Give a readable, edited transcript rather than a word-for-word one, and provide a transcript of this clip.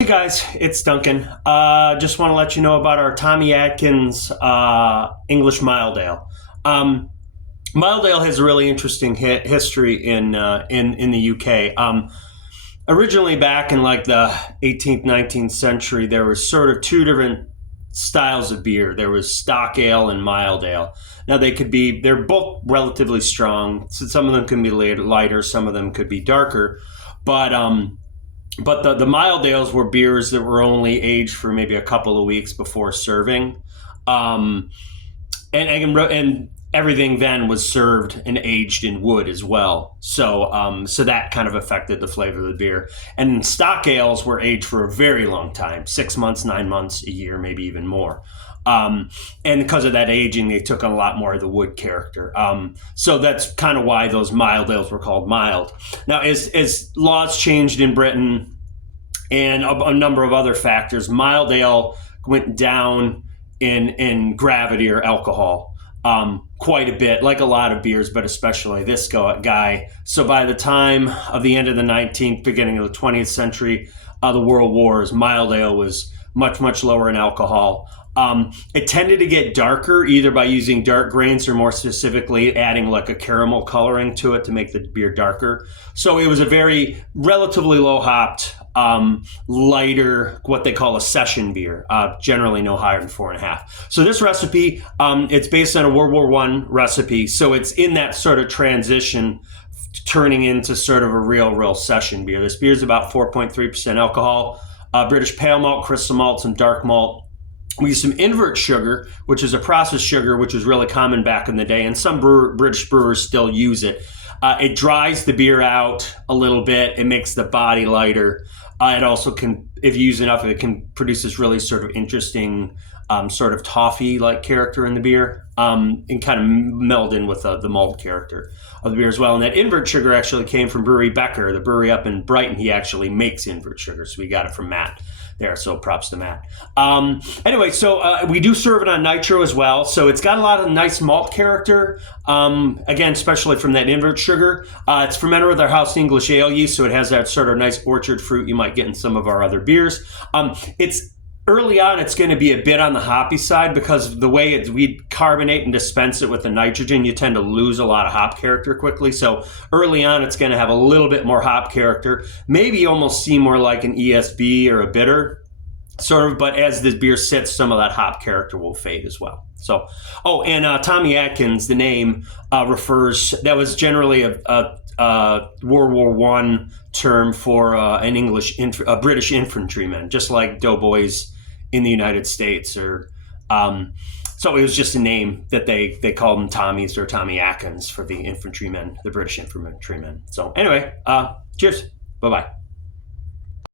Hey guys, it's Duncan. Just want to let you know about our Tommy Atkins English Mild Ale. Mild Ale has a really interesting history in the UK. Originally, back in like the 18th, 19th century, there was sort of two different styles of beer. There was stock ale and mild ale. Now they're both relatively strong. So some of them can be lighter, some of them could be darker, but the mild ales were beers that were only aged for maybe a couple of weeks before serving, um, and everything then was served and aged in wood as well. So that kind of affected the flavor of the beer. And stock ales were aged for a very long time, 6 months, 9 months, a year, maybe even more. And because of that aging, they took on a lot more of the wood character. So that's kind of why those mild ales were called mild. Now, as laws changed in Britain and a number of other factors, mild ale went down in gravity or alcohol quite a bit, like a lot of beers, but especially this guy. So by the time of the end of the 19th, beginning of the 20th century, the World Wars, mild ale was much, much lower in alcohol. It tended to get darker either by using dark grains or more specifically adding like a caramel coloring to it to make the beer darker. So it was a very relatively low hopped, lighter, what they call a session beer, generally no higher than 4.5. So this recipe, it's based on a World War I recipe. So it's in that sort of transition turning into sort of a real session beer. This beer is about 4.3% alcohol, British pale malt, crystal malt, some dark malt. We use some invert sugar, which is a processed sugar, which was really common back in the day, and some British brewers still use it. It dries the beer out a little bit. It makes the body lighter. It also can, if you use enough of it, can produce this really sort of interesting sort of toffee-like character in the beer, and kind of meld in with the malt character of the beer as well. And that invert sugar actually came from Brewery Becker, the brewery up in Brighton. He actually makes invert sugar, so we got it from Matt there, so props to Matt. Anyway, so we do serve it on nitro as well, so it's got a lot of nice malt character, again, especially from that invert sugar. It's fermented with our house English ale yeast, so it has that sort of nice orchard fruit you might get in some of our other beers. Early on, it's going to be a bit on the hoppy side because the way we carbonate and dispense it with the nitrogen, you tend to lose a lot of hop character quickly. So early on, it's going to have a little bit more hop character, maybe almost seem more like an ESB or a bitter sort of, but as the beer sits, some of that hop character will fade as well. So, Tommy Atkins, the name that was generally a World War I term for a British infantryman, just like doughboys in the United States, so it was just a name that they called them Tommies or Tommy Atkins for the infantrymen, the British infantrymen. So anyway, cheers, bye bye.